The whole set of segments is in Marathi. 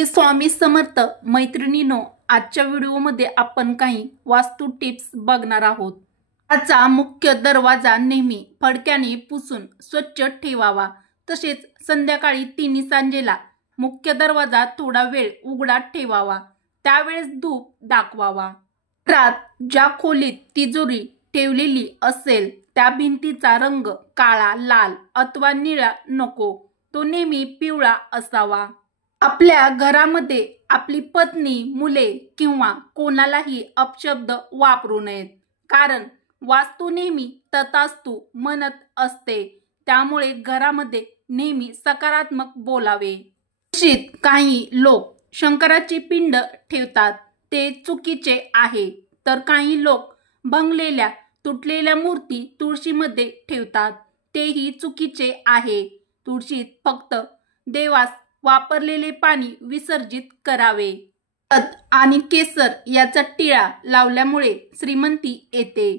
श्री स्वामी समर्थ मैत्रिणींनो, आजच्या व्हिडिओमध्ये आपण काही वास्तू टिप्स बघणार आहोत। आजचा मुख्य दरवाजा नेहमी फडक्याने पुसून स्वच्छ ठेवावा। तसेच संध्याकाळी तिन्ही सांजेला मुख्य दरवाजा थोडा वेळ उघडा ठेवावा, त्यावेळेस धूप दाखवावा। घरात ज्या खोलीत तिजोरी ठेवलेली असेल त्या भिंतीचा रंग काळा, लाल अथवा निळा नको, तो नेहमी पिवळा असावा। आपल्या घरामध्ये आपली पत्नी, मुले किंवा कोणालाही अपशब्द वापरू नयेत, कारण वास्तू नेहमी तथास्तु म्हणत असते। त्यामुळे घरामध्ये नेहमी सकारात्मक बोलावे। निश्चित काही लोक शंकराची पिंड ठेवतात, ते चुकीचे आहे। तर काही लोक भंगलेल्या तुटलेल्या मूर्ती तुळशीमध्ये ठेवतात, तेही चुकीचे आहे। तुळशीत फक्त देवास वापरलेले पाणी विसर्जित करावे। हळद आणि केसर याचा टिळा लावल्यामुळे श्रीमंती येते।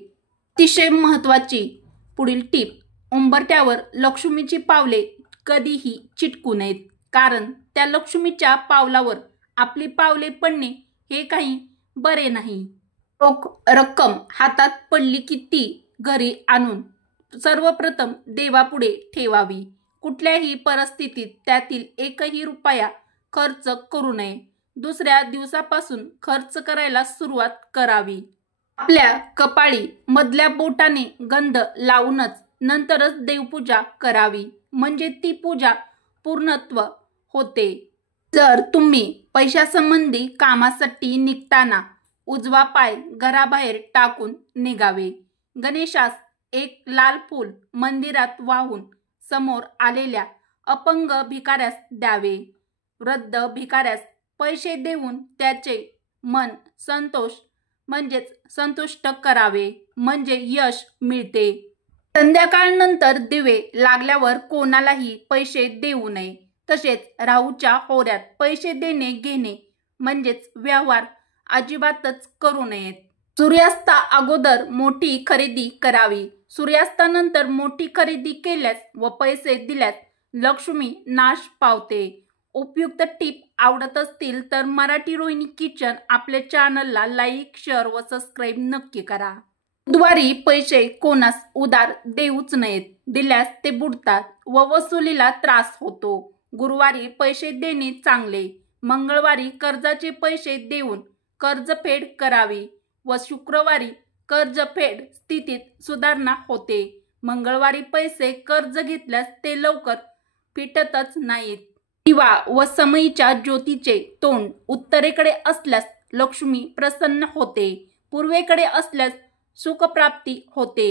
अतिशय महत्त्वाची पुढील टीप, उंबरठ्यावर लक्ष्मीची पावले कधीही चिटकू नयेत, कारण त्या लक्ष्मीच्या पावलावर आपली पावले पडणे हे काही बरे नाही। रोख रक्कम हातात पडली की ती घरी आणून सर्वप्रथम देवापुढे ठेवावी। कुठल्याही परिस्थितीत त्यातील एकही रुपया खर्च करू नये। दुसऱ्या दिवसापासून खर्च करायला सुरुवात करावी। आपल्या कपाळी मधल्या बोटाने गंध लावूनच नंतरच देवपूजा करावी, म्हणजे ती पूजा पूर्णत्व होते। जर तुम्ही पैशासंबंधी कामासाठी निघताना उजवा पाय घराबाहेर टाकून निघावे। गणेशास एक लाल फूल मंदिरात वाहून समोर आलेल्या अपंग भिकाऱ्यास द्यावे। वृद्ध भिकाऱ्यास पैसे देऊन त्याचे मन संतुष्ट करावे, म्हणजे यश मिळते। संध्याकाळनंतर दिवे लागल्यावर कोणालाही पैसे देऊ नये। तसेच राहूच्या होऱ्यात पैसे देणे घेणे म्हणजेच व्यवहार अजिबातच करू नयेत। सूर्यास्ता अगोदर मोठी खरेदी करावी। सूर्यास्तानंतर मोठी खरेदी केल्यास व पैसे दिल्यास लक्ष्मी नाश पावते। उपयुक्त टीप आवडत असतील तर मराठी रोहिणी किचन आपल्या चॅनलला लाईक, शेअर व सबस्क्राईब नक्की करा। बुधवारी पैसे कोणास उधार देऊच नयेत, दिल्यास ते बुडतात व वसुलीला त्रास होतो। गुरुवारी पैसे देणे चांगले। मंगळवारी कर्जाचे पैसे देऊन कर्जफेड करावी व शुक्रवारी कर्जफेड स्थितीत सुधारणा होते। मंगळवारी पैसे कर्ज घेतल्यास ते लवकर फिटतच नाहीत। दिवा व समईच्या ज्योतीचे तोंड उत्तरेकडे असल्यास लक्ष्मी प्रसन्न होते, पूर्वेकडे असल्यास सुखप्राप्ती होते।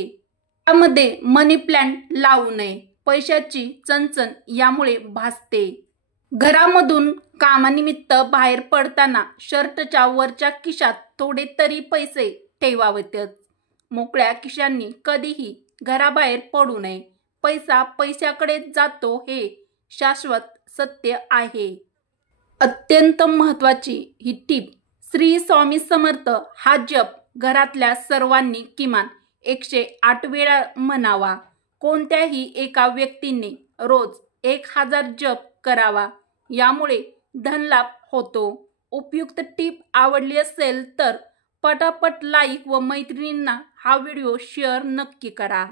त्यामध्ये मनी प्लांट लावू नये, पैशाची चणचण यामुळे भासते। घरामधून कामानिमित्त बाहेर पडताना शर्टच्या वरच्या खिशात थोडे तरी पैसे ठेवावेतच। मोकळ्या खिशांनी कधीही घराबाहेर पडू नये। पैसा पैशाकडे जातो हे शाश्वत सत्य आहे। अत्यंत महत्त्वाची ही टीप, श्री स्वामी समर्थ हा जप घरातल्या सर्वांनी किमान 108 वेळा म्हणावा। कोणत्याही एका व्यक्तीने रोज 1000 जप करावा, यामुळे धनलाभ होतो। उपयुक्त टीप आवडली असेल तर पटापट लाईक व मैत्रिणींना हा व्हिडिओ शेअर नक्की करा।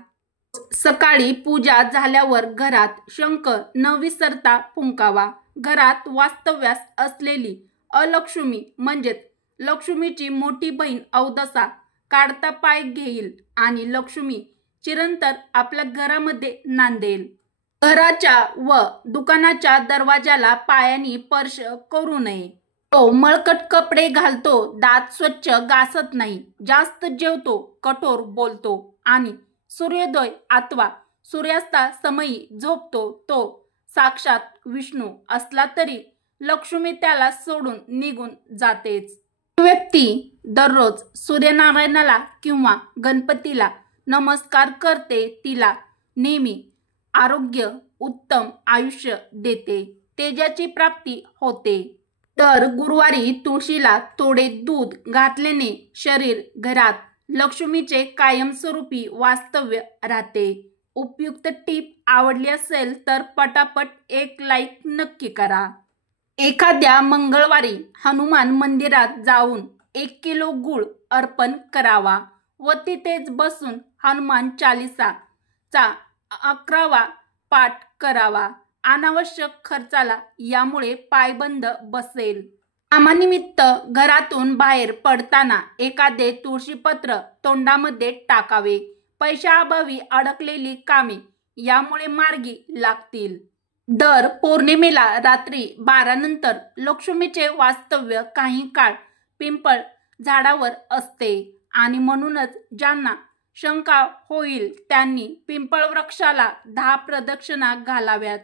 सकाळी पूजा झाल्यावर घरात शंख न विसरता फुंकावा। घरात वास्तव्यास असलेली अलक्ष्मी म्हणजेच लक्ष्मीची मोठी बहीण अवदसा काढता पाय घेईल आणि लक्ष्मी चिरंतर आपल्या घरामध्ये नांदेल। घराच्या व दुकानाच्या दरवाजाला पायाने स्पर्श करू नये। तो मळकट कपडे घालतो, दात स्वच्छ घासत नाही, जास्त जेवतो, कठोर बोलतो आणि सूर्योदय अथवा सूर्यास्तासमयी झोपतो, तो साक्षात विष्णू असला तरी लक्ष्मी त्याला सोडून निघून जातेच। व्यक्ती दररोज सूर्यनारायणाला किंवा गणपतीला नमस्कार करते, तिला नेहमी आरोग्य, उत्तम आयुष्य देते, तेजाची प्राप्ती होते। तर गुरुवारी तुळशीला थोडे दूध घातल्याने शरीर, घरात लक्ष्मीचे कायमस्वरूपी वास्तव्य राहते। उपयुक्त टीप आवडली असेल तर पटापट एक लाईक नक्की करा। एखाद्या मंगळवारी हनुमान मंदिरात जाऊन 1 किलो गूळ अर्पण करावा व तिथेच बसून हनुमान चालीसाचा 11वा पाठ करावा. अनावश्यक खर्चाला यामुळे पायबंद बसेल. कामानिमित्त घरातून बाहेर पडताना एखादे तुळशीपत्र तोंडामध्ये टाकावे. पैशाअभावी अडकलेली कामे यामुळे मार्गी लागतील. दर पौर्णिमेला रात्री 12 नंतर लक्ष्मीचे वास्तव्य काही काळ पिंपळ झाडावर असते आणि म्हणूनच ज्यांना शंका होईल त्यांनी पिंपळ वृक्षाला 10 प्रदक्षिणा घालाव्यात.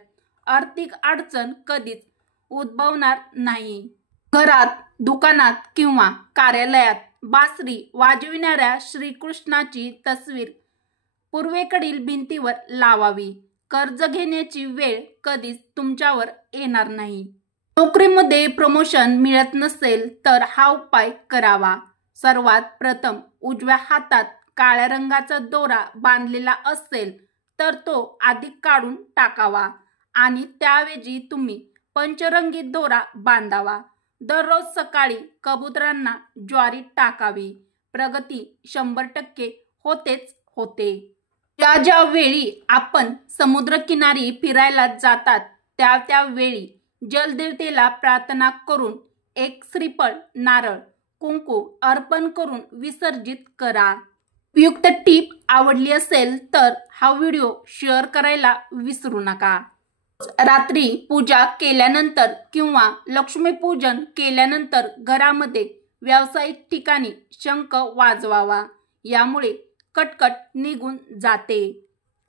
आर्थिक अडचण कधीच उद्भवणार नाही. घरात, दुकानात किंवा कार्यालयात बासरी वाजविणाऱ्या श्रीकृष्णाची तस्वीर पूर्वेकडील भिंतीवर लावावी. कर्ज घेण्याची वेळ कधीच तुमच्यावर येणार नाही. नोकरीमध्ये प्रमोशन मिळत नसेल तर हा उपाय करावा. सर्वात प्रथम उजव्या हातात काळ्या रंगाचा दोरा बांधलेला असेल तर तो आधी काढून टाकावा आणि त्याऐवजी तुम्ही पंचरंगी दोरा बांधावा. दररोज सकाळी कबुतरांना ज्वारी टाकावी. प्रगती 100% होतेच होते. ज्या वेळी आपण समुद्रकिनारी फिरायला जातात त्या वेळी जलदेवतेला प्रार्थना करून एक श्रीफळ, नारळ, कुंकू अर्पण करून विसर्जित करा. उपयुक्त टीप आवडली असेल तर हा व्हिडिओ शेअर करायला विसरू नका. रात्री पूजा केल्यानंतर किंवा लक्ष्मीपूजन केल्यानंतर घरामध्ये व्यावसायिक ठिकाणी शंख वाजवावा. यामुळे कटकट निघून जाते.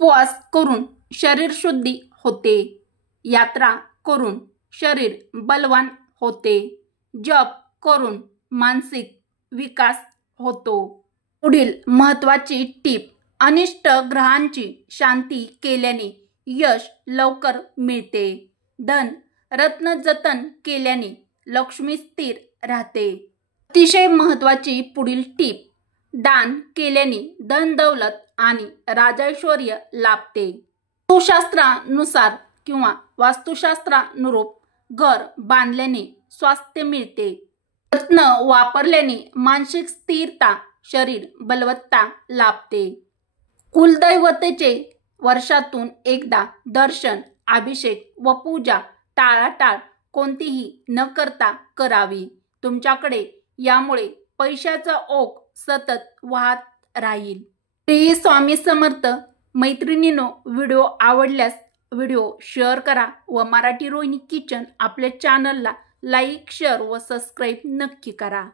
उपवास करून शरीर शुद्धी होते. यात्रा करून शरीर बलवान होते. जप करून मानसिक विकास होतो. पुढील महत्त्वाची टीप: अनिष्ट ग्रहांची शांती केल्याने यश लवकर मिळते. धन रत्न जतन केल्याने लक्ष्मी स्थिर राहते. अतिशय महत्त्वाची पुढील टीप: दान केल्याने धन दौलत आणि राजैश्वर्य लाभते. वास्तुशास्त्रानुसार किंवा वास्तुशास्त्रानुरूप घर बांधल्याने स्वास्थ्य मिळते. रत्न वापरल्याने मानसिक स्थिरता, शरीर बलवत्ता लाभते. कुलदैवतेचे वर्षातून एकदा दर्शन, अभिषेक व पूजा टाळाटाळ कोणतीही न करता करावी. तुमच्याकडे यामुळे पैशाचा ओघ सतत वाहत राहील. श्री स्वामी समर्थ. मैत्रिणींनो, व्हिडिओ आवडल्यास व्हिडिओ शेअर करा व मराठी रोहिणी किचन आपल्या चॅनलला लाईक, शेअर व सबस्क्राईब नक्की करा.